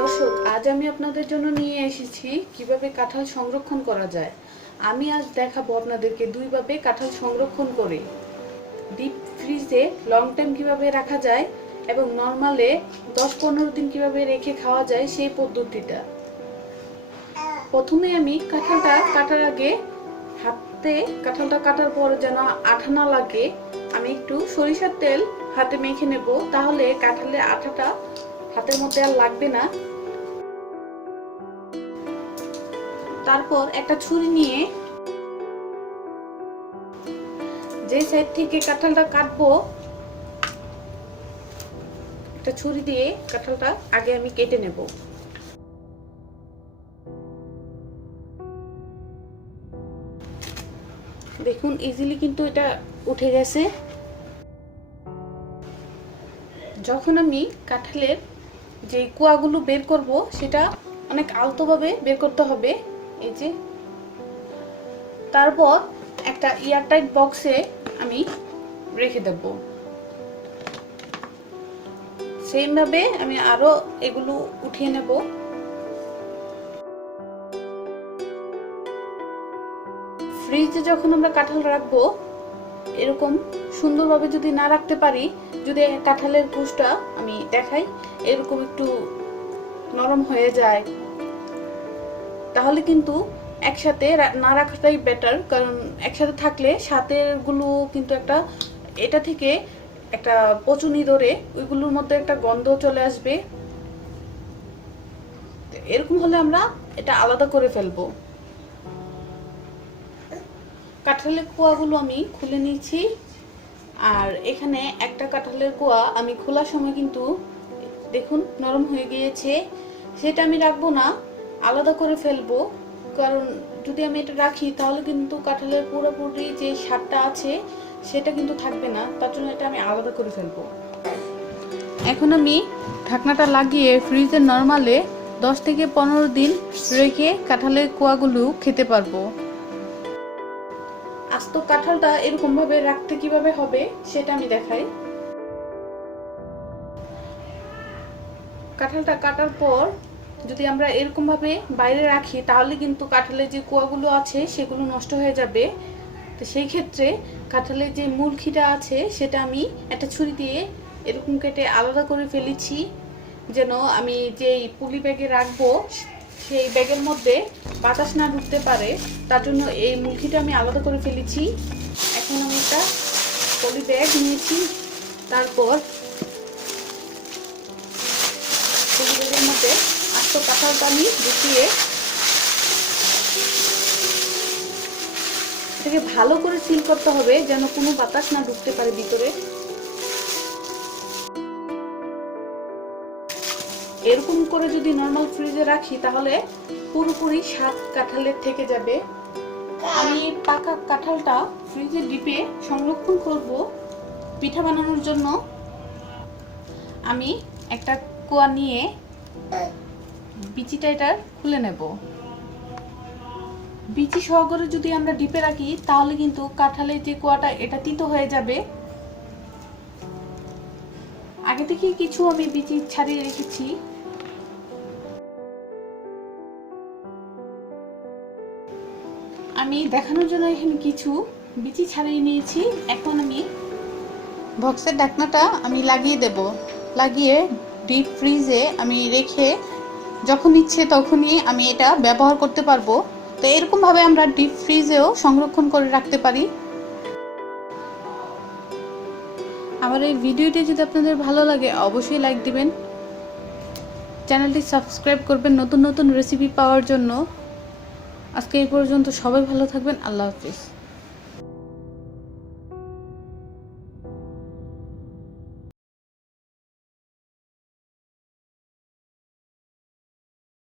দর্শক, আজ আমি আপনাদের জন্য নিয়ে এসেছি কীভাবে কাঁঠাল সংরক্ষণ করা যায়। আমি আজ দেখাবো আপনাদেরকে দুইভাবে কাঁঠাল সংরক্ষণ করে। ডিপ ফ্রিজে লং টাইম কীভাবে রাখা যায় এবং নর্মালে দশ পনেরো দিন কীভাবে রেখে খাওয়া যায় সেই পদ্ধতিটা। প্রথমে আমি কাঁঠালটা কাটার আগে হাতে, কাঁঠালটা কাটার পর যেন আঠা না লাগে, আমি একটু সরিষার তেল হাতে মেখে নেব, তাহলে কাঁঠালের আঠাটা হাতের মধ্যে আর লাগবে না। তারপর একটা ছুরি নিয়ে যে সাইড থেকে কাঁঠালটা কাটবো, একটা ছুরি দিয়ে কাঁঠালটা আগে আমি কেটে নেব। দেখুন ইজিলি কিন্তু এটা উঠে গেছে। যখন আমি কাঁঠালের যে কুয়াগুলো বের করব, সেটা অনেক আলতোভাবে বের করতে হবে। এই যে। তারপর একটা এয়ারটাইট বক্সে আমি রেখে দেব। সেইভাবে আমি আরও এগুলো উঠিয়ে নেব। ফ্রিজে যখন আমরা কাঁঠাল রাখব এরকম সুন্দরভাবে যদি না রাখতে পারি, যদি কাঁঠালের কুশটা আমি দেখাই, এরকম একটু নরম হয়ে যায়, তাহলে কিন্তু একসাথে না রাখাটাই বেটার কারণ একসাথে থাকলে সাথেরগুলো কিন্তু একটা, এটা থেকে একটা পচুনি ধরে ওইগুলোর মধ্যে একটা গন্ধ চলে আসবে। এরকম হলে আমরা এটা আলাদা করে ফেলব। কাঁঠালের কোয়াগুলো আমি খুলে নিয়েছি। আর এখানে একটা কাঁঠালের কোয়া আমি খোলার সময় কিন্তু দেখুন নরম হয়ে গিয়েছে। সেটা আমি রাখব না, আলাদা করে ফেলব। কারণ যদি আমি এটা রাখি, তাহলে কিন্তু কাঁঠালের পুরোপুরি যে স্বাদটা আছে, সেটা কিন্তু থাকবে না। তার জন্য এটা আমি আলাদা করে ফেলব। এখন আমি ঢাকনাটা লাগিয়ে ফ্রিজে নর্মালে দশ থেকে পনেরো দিন রেখে কাঁঠালের কোয়াগুলো খেতে পারব। আস্ত কাঁঠালটা এরকম ভাবে রাখতে কীভাবে হবে, সেটা আমি দেখাই। কাঁঠালটা কাটার পর যদি আমরা এরকম ভাবে বাইরে রাখি, তাহলে কিন্তু কাঁঠালের যে কুয়াগুলো আছে, সেগুলো নষ্ট হয়ে যাবে। তো সেই ক্ষেত্রে কাঁঠালের যে মূলখিটা আছে, সেটা আমি একটা ছুরি দিয়ে এরকম কেটে আলাদা করে ফেলেছি, যেন আমি যেই পুলি ব্যাগে রাখব সেই ব্যাগের মধ্যে বাতাস না ঢুকতে পারে, তার জন্য এই মুখিটা আমি আলাদা করে ফেলেছি। এখন আমি একটা পলি ব্যাগ নিয়েছি। তারপর পলি ব্যাগের মধ্যে আস্ত কাঁঠালটা আমি ঢুকিয়ে এটাকে ভালো করে সিল করতে হবে যেন কোনো বাতাস না ঢুকতে পারে ভিতরে। এরকম করে যদি নর্মাল ফ্রিজে রাখি, তাহলে পুরোপুরি স্বাদ কাঁঠালের থেকে যাবে। আমি পাকা কাঁঠালটা ফ্রিজে ডিপে সংরক্ষণ করব পিঠা বানানোর জন্য। আমি একটা কোয়া নিয়ে বিচিটা এটার খুলে নেব। বিচি সহকারে যদি আমরা ডিপে রাখি, তাহলে কিন্তু কাঁঠালের যে কোয়াটা, এটা তিতো হয়ে যাবে। আগে থেকে কিছু আমি বিচি ছাড়িয়ে রেখেছি। আমি দেখানোর জন্য এখানে কিছু বিচি ছাড়িয়ে নিয়েছি। এখন আমি বক্সের ঢাকনাটা আমি লাগিয়ে দেব। লাগিয়ে ডিপ ফ্রিজে আমি রেখে যখন ইচ্ছে তখনই আমি এটা ব্যবহার করতে পারব। তো এরকমভাবে আমরা ডিপ ফ্রিজেও সংরক্ষণ করে রাখতে পারি। আমার এই ভিডিওটি যদি আপনাদের ভালো লাগে, অবশ্যই লাইক দিবেন। চ্যানেলটি সাবস্ক্রাইব করবেন নতুন নতুন রেসিপি পাওয়ার জন্য। আজকে এই পর্যন্ত সবাই ভালো থাকবেন, আল্লাহ হাফিজ।